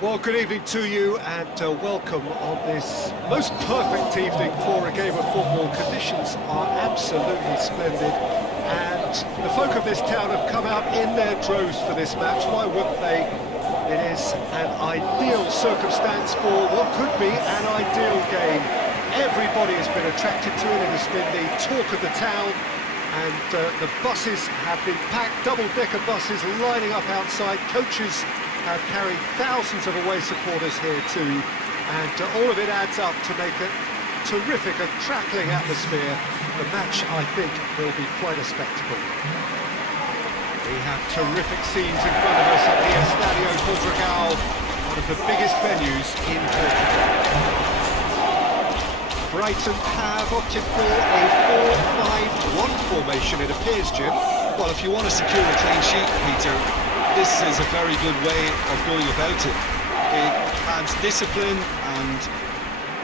Well, good evening to you and welcome on this most perfect evening for a game of football. Conditions are absolutely splendid and the folk of this town have come out in their droves for this match. Why wouldn't they? It is an ideal circumstance for what could be an ideal game. Everybody has been attracted to it. It has been the talk of the town, and the buses have been packed, double-decker buses lining up outside. Coaches have carried thousands of away supporters here too, and all of it adds up to make a terrific, a crackling atmosphere. The match, I think, will be quite a spectacle. We have terrific scenes in front of us at the Estadio Dragão, one of the biggest venues in Portugal. Brighton have opted for a 4-5-1 formation, it appears, Jim. Well, if you want to secure a clean sheet, Peter, this is a very good way of going about it. It adds discipline and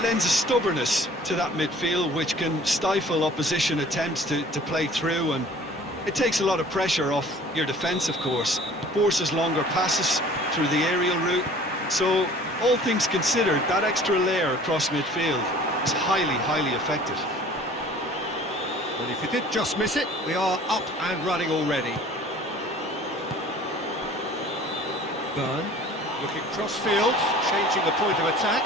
lends a stubbornness to that midfield, which can stifle opposition attempts to play through, and it takes a lot of pressure off your defence, of course. Forces longer passes through the aerial route. So, all things considered, that extra layer across midfield is highly, highly effective. Well, if you did just miss it, we are up and running already. Burn, looking cross-field, changing the point of attack.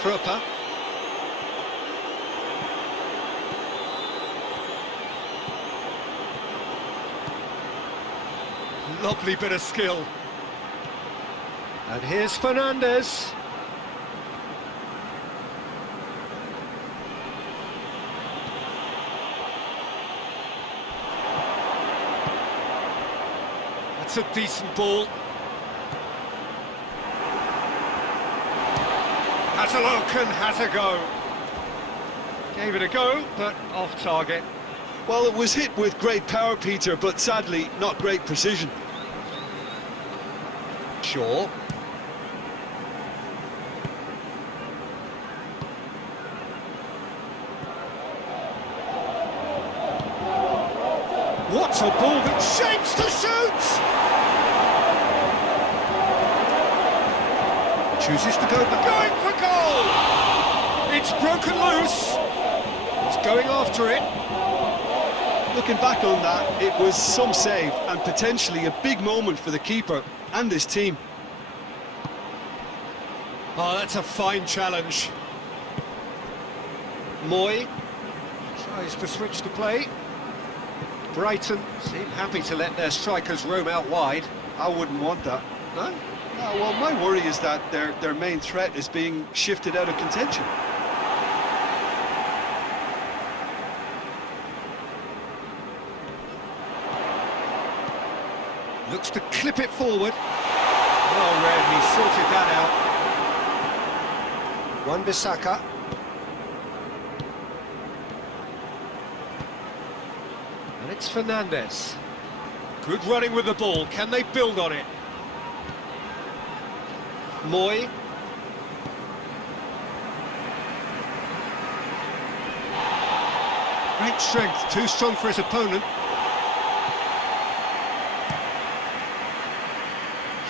Proper. Lovely bit of skill. And here's Fernandes. That's a decent ball. Has a look and has a go. Gave it a go, but off target. Well, it was hit with great power, Peter, but sadly, not great precision. Sure. What a ball that shapes to shoot! Chooses to go back. Going for goal! It's broken loose. He's going after it. Looking back on that, it was some save and potentially a big moment for the keeper and his team. Oh, that's a fine challenge. Moy tries to switch the play. Brighton seem happy to let their strikers roam out wide. I wouldn't want that. No? No, well, my worry is that their main threat is being shifted out of contention. Looks to clip it forward. Well read, he sorted that out. Wan-Bissaka. And it's Fernandes. Good running with the ball. Can they build on it? Moy. Great strength, too strong for his opponent.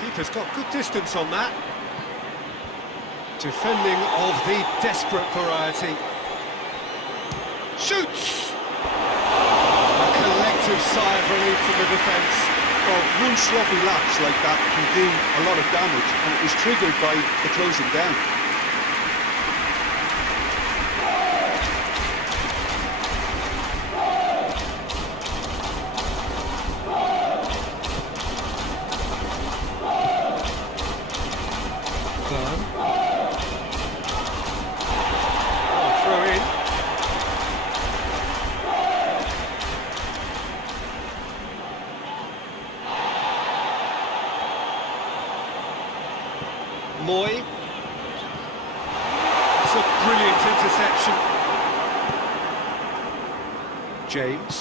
Keeper's got good distance on that. Defending of the desperate variety. Shoots! A collective sigh of relief from the defence. Well, one sloppy lapse like that can do a lot of damage, and it was triggered by the closing down. Burn. Oh, throw in. Moy. It's a brilliant interception. James.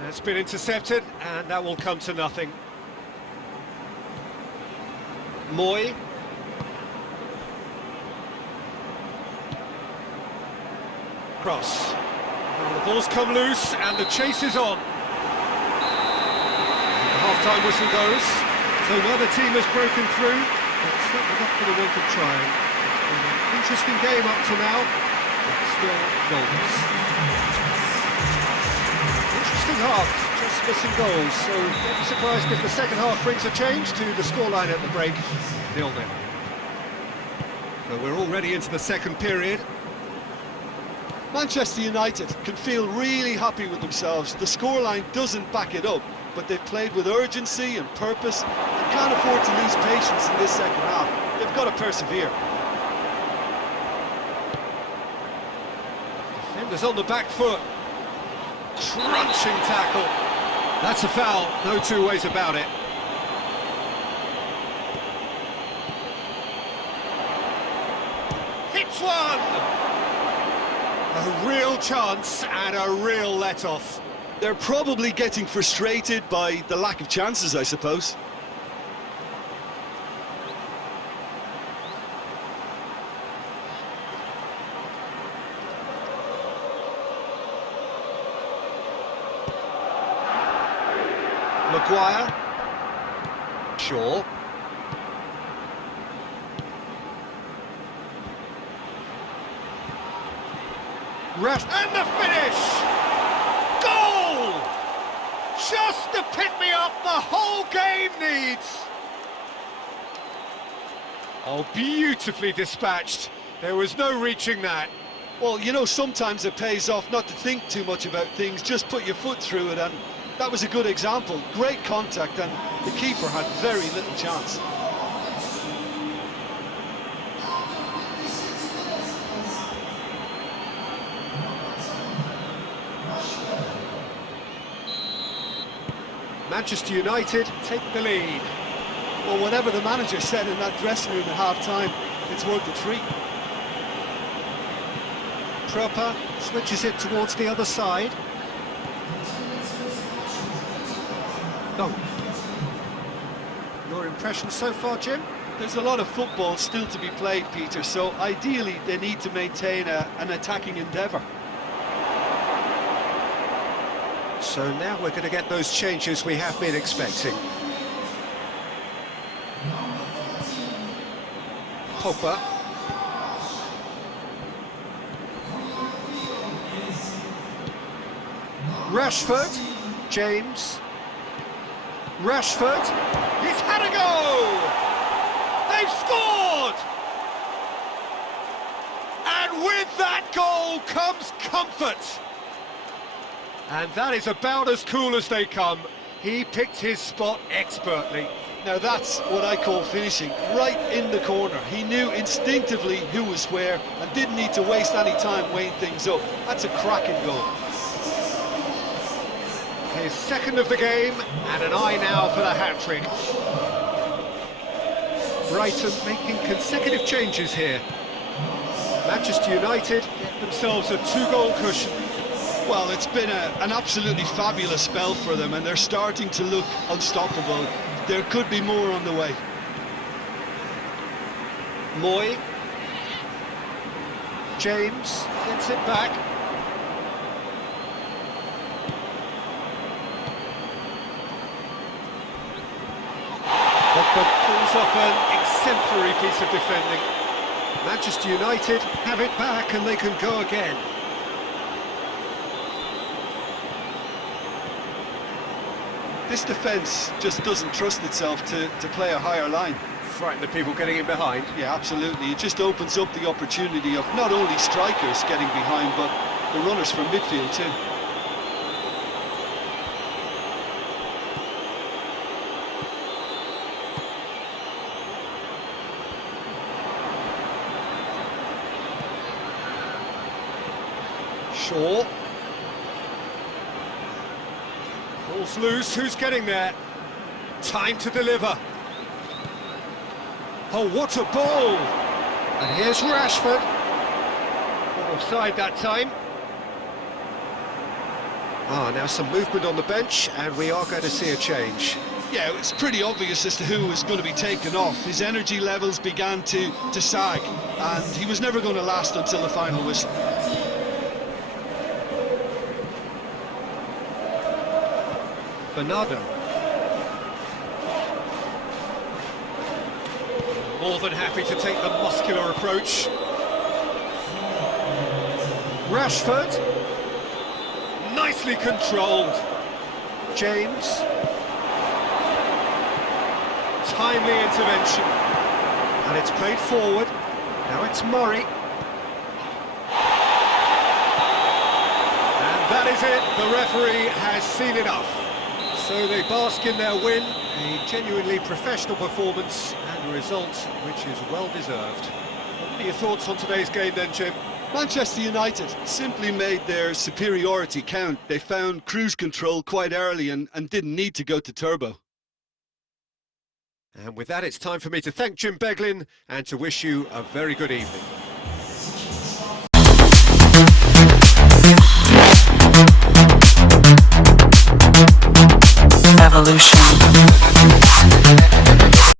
That's been intercepted, and that will come to nothing. Moy. Cross. The ball's come loose, and the chase is on. The half-time whistle goes. So another team has broken through, but certainly not for the want of trying. It's been an interesting game up to now, but still goals. Interesting half, just missing goals, so don't be surprised if the second half brings a change to the scoreline at the break, 0-0. So we're already into the second period. Manchester United can feel really happy with themselves. The scoreline doesn't back it up, but they've played with urgency and purpose and can't afford to lose patience in this second half. They've got to persevere. Defenders on the back foot. Crunching tackle. That's a foul, no two ways about it. Hits one! A real chance and a real let-off. They're probably getting frustrated by the lack of chances, I suppose. Maguire. Shaw. And the finish! Goal! Just to pick me up the whole game needs. Oh, beautifully dispatched. There was no reaching that. Well, you know, sometimes it pays off not to think too much about things, just put your foot through it, and that was a good example. Great contact, and the keeper had very little chance. Manchester United take the lead. Well, whatever the manager said in that dressing room at half-time, it's worth the treat. Proper switches it towards the other side. No. Your impression so far, Jim? There's a lot of football still to be played, Peter, so ideally they need to maintain an attacking endeavour. So now we're going to get those changes we have been expecting. Pogba. Rashford. James. Rashford. He's had a go! They've scored! And with that goal comes comfort. And that is about as cool as they come. He picked his spot expertly. Now that's what I call finishing, right in the corner. He knew instinctively who was where and didn't need to waste any time weighing things up. That's a cracking goal. His second of the game, and an eye now for the hat-trick. Brighton making consecutive changes here. Manchester United get themselves a two-goal cushion. Well, it's been an absolutely fabulous spell for them, and they're starting to look unstoppable. There could be more on the way. Moy. James gets it back. Pogba pulls off an exemplary piece of defending. Manchester United have it back and they can go again. This defence just doesn't trust itself to play a higher line. Frighten the people getting in behind. Yeah, absolutely. It just opens up the opportunity of not only strikers getting behind, but the runners from midfield too. Shaw. Ball's loose, who's getting there? Time to deliver. Oh, what a ball! And here's Rashford. Offside that time. Now some movement on the bench, and we are going to see a change. Yeah, it's pretty obvious as to who was going to be taken off. His energy levels began to sag, and he was never going to last until the final whistle. Bernardo. More than happy to take the muscular approach. Rashford. Nicely controlled. James. Timely intervention. And it's played forward. Now it's Murray. And that is it. The referee has seen enough. So they bask in their win. A genuinely professional performance and a result which is well deserved. What are your thoughts on today's game then, Jim? Manchester United simply made their superiority count. They found cruise control quite early and didn't need to go to turbo. And with that, it's time for me to thank Jim Beglin and to wish you a very good evening. Evolution.